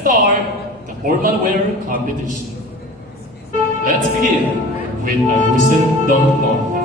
start the formal wear competition. Let's begin with a Lucid Don Don.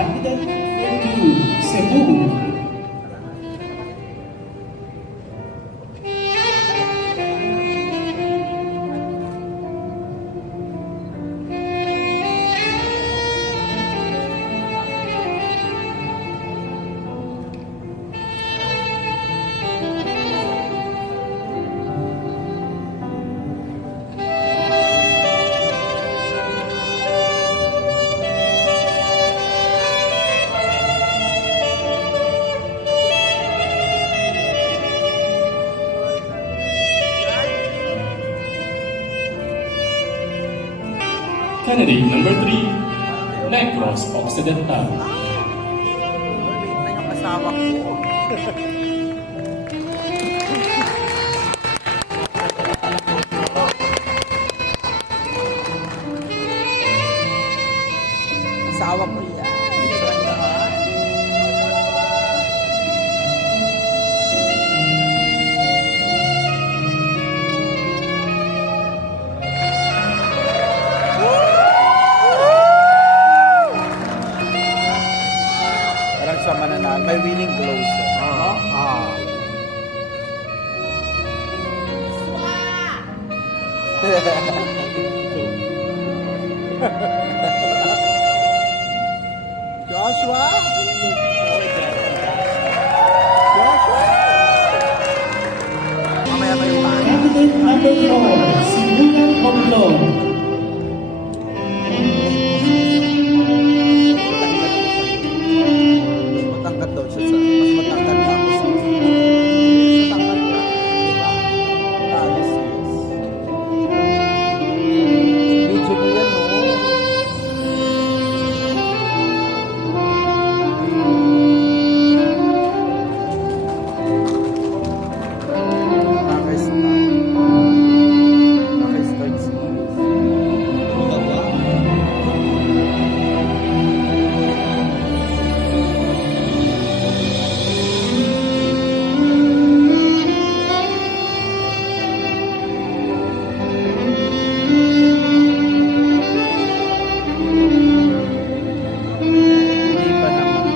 Candidate to Cebu. Candidate number 3, Negros Occidental. Wait na yung kasama ko. Asawa ko yan. Parang sa mananal, may winning glows. Joshua? Joshua? Mamaya pa yung pangit. Candidate number 4, Sinuyan Homlong. Mas matangkad daw siya sa... Mas matangkad na ako sa... Mas matangkad ka. Diba? Ah, yes, yes. Video mo yan, no? Nakaka-start. Nakaka-start siya. Hindi pa naman.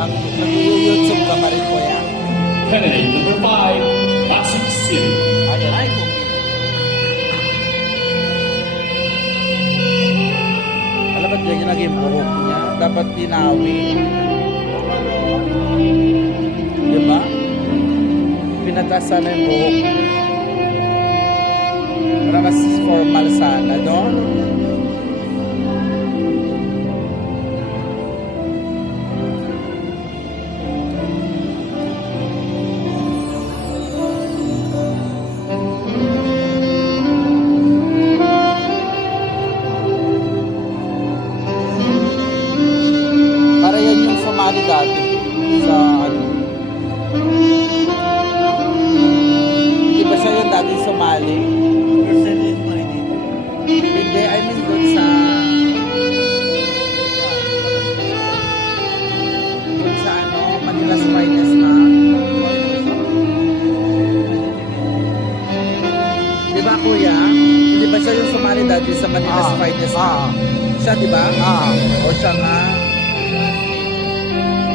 Ang nag-YouTube ka pa rin po yan. Candidate number 5, Pasig City. Ayan ay kung alam ba't ganyan naging buhok niya? Dapat tinawi. Diba? Pinatas sana yung buhok. Para mas formal sana doon. sumali? Hindi, I mean doon sa... Doon sa ano, Manila's Finest na. Di ba kuya? Di ba siya yung sumali dati sa Manila's Finest na? Siya di ba? O siya nga?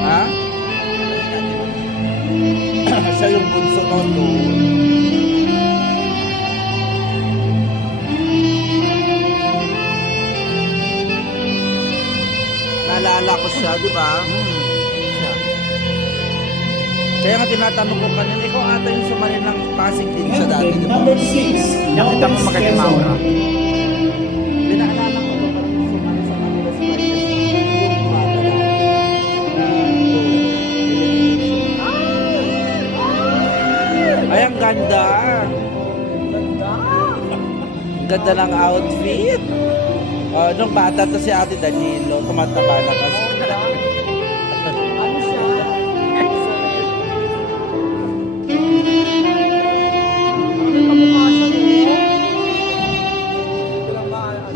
Ha? Siya yung bunso noon doon. Naalala ko siya, di ba? Siya. Kaya nga tinatanong ko kanina, ikaw ata yung sumali ng Pasig din siya And dati, then di ba? number 6, Nakita mo Lopez magkatimaw Quezon. na. Pinaalala ko ba parang sumali sa Manila's Finest yung bata na ay, ang ganda! Ang ganda ng outfit! Nung bata to si Ate Danilo, tumataba na kasi. Ano siya? Ano kamukha siya mo? Hindi ko lang ano.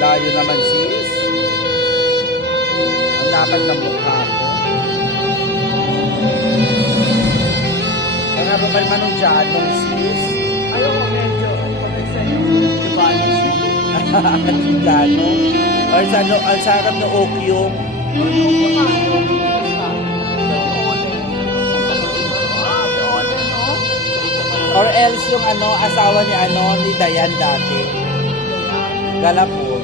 Layo naman sis. Ang lapad ng mukha ko. Kaya ba may manong sis? Ayoko medyo. Pag-excited Gano? Or sa ano, ang sarap na okyong. Or else yung ano, asawa ni ano, ni Dayan dati. Galapon.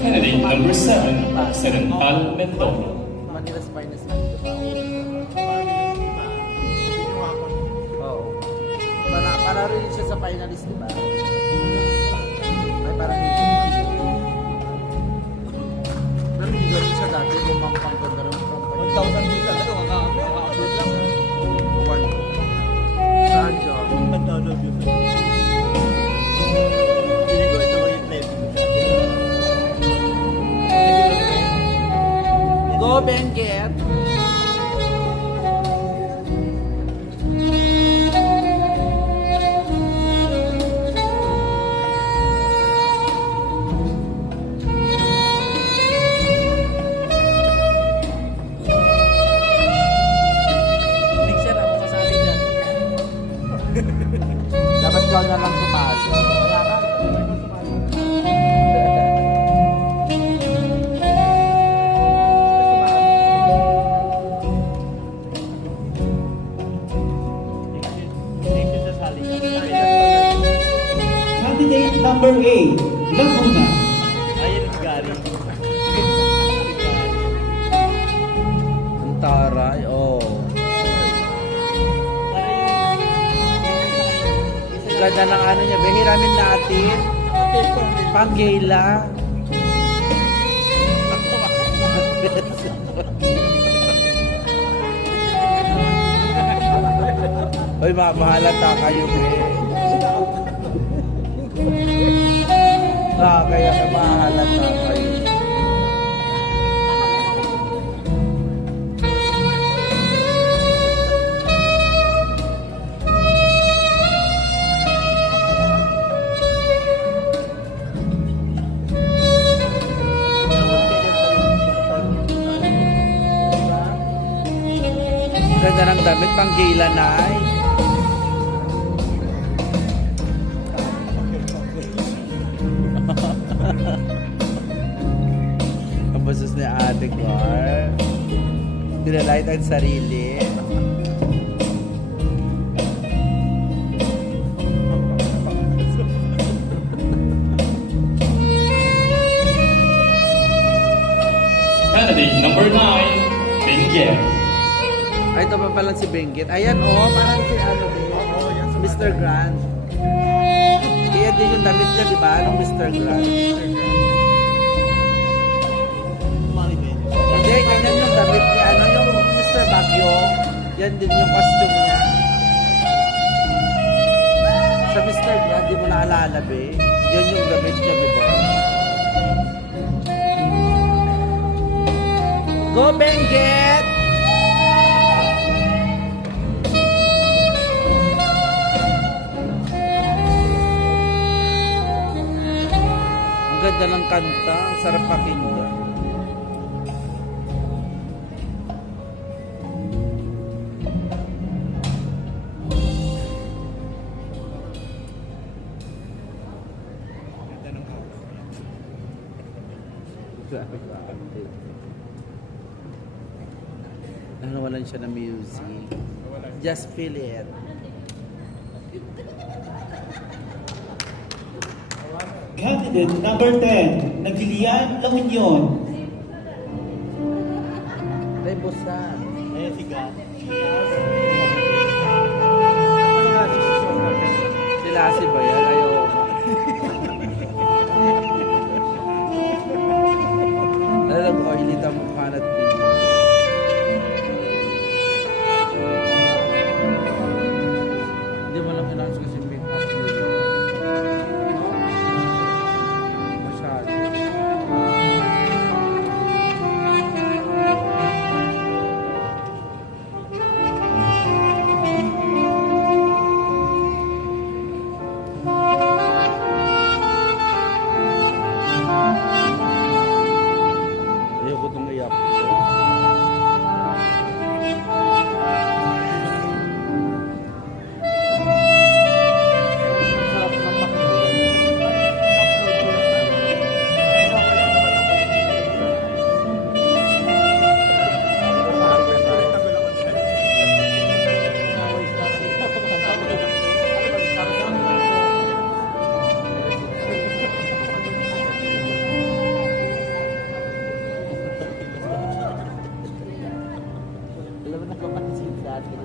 Candidate number 7, Serental Mendoza. Manila's Finest na, di ba? Oo. Para rin siya sa finalist, di ba? Ay, parang hindi. Pero hindi ganun siya dati. Bumangpang ganda rin. 1,000 views agad. Maka-upload lang. One. Saan yun? 1,000 views. Hindi ko ito yung trending ko siya. Go, Benguet! Mixer ako kasali dyan. Dapat ikaw na lang sumali. Kaya ka, Candidate number 8, Laguna. ayun si Gary. Ang taray, oh. Ang ganda ng ano niya. Behiramin natin. Panggela. Uy, mahalata kayo, be. Kaya mahalata kayo. Ganda ng damit, panggela na ay. Ang basos ni Ate Gar. Dinalight ang sarili. Candidate number 9, Benguet. Ay, ito pa pala si Benguet. Ayan, oh, parang si ano din. Mr. Grant. Kaya din yung damit niya, di ba? Nung Mr. Grant. Hindi, ganyan yung Yan din yung costume niya. Sa Mr. Grand, di mo naalala, be. Yan yung gamit niya, di ba? Go, Benguet! Ang ganda ng kanta. Ang sarap pakinggan. Grabe ka, ate. Nawalan siya ng music. Just feel it. Candidate number 10, Nagilian Launion. Ay, busan. Ayun si Gan. Sila si ba yan? Ayaw. Alam ko, ilita mo kanat din. Hindi mo lang announce kasi pick up nila. Masyado. Ayoko itong iyak. Sarap ng pakinggan. Alam mo, nagpapatisip sa atin.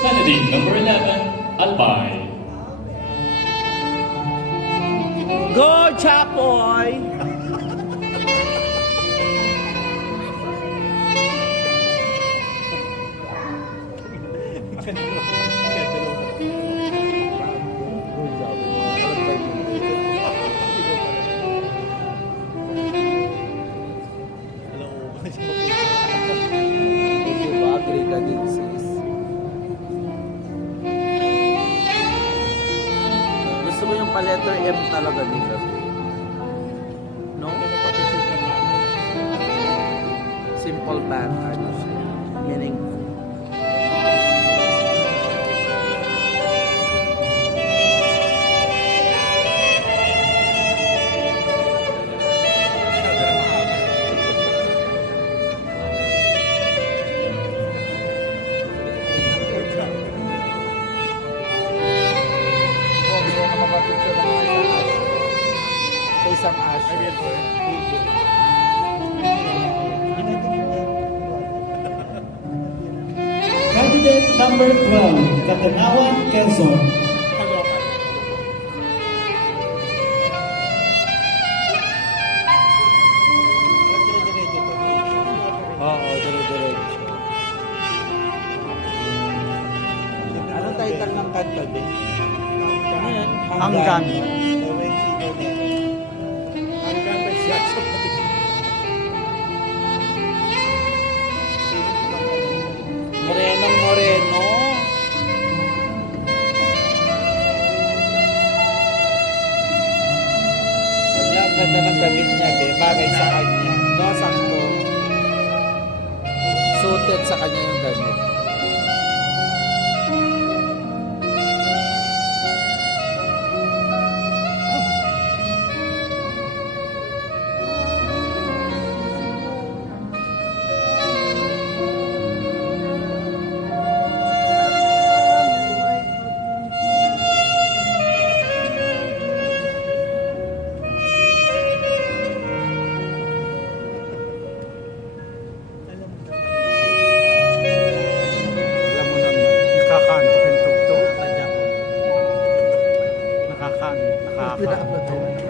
Candidate number 11, Albay. Go, Chapoy! Diba? Grade din sis. Gusto mo yung pa-letter M talaga nila. No? Simple band. Ano siya? Meaningful. Sa isang asher. Candidate number 12, Katanawan, Quezon. Oo, dire-diretso. Anong title ng kanta, Ben? Ano yan? Hanggan. Morenong Moreno. Wala, ang ganda ng damit niya, be. Bagay sa kanya. No, sakto. Suited sa kanya yung damit. Alam mo naman. Nakakanto yung tugtog. Kanya ko. Nakakan. Pinakato.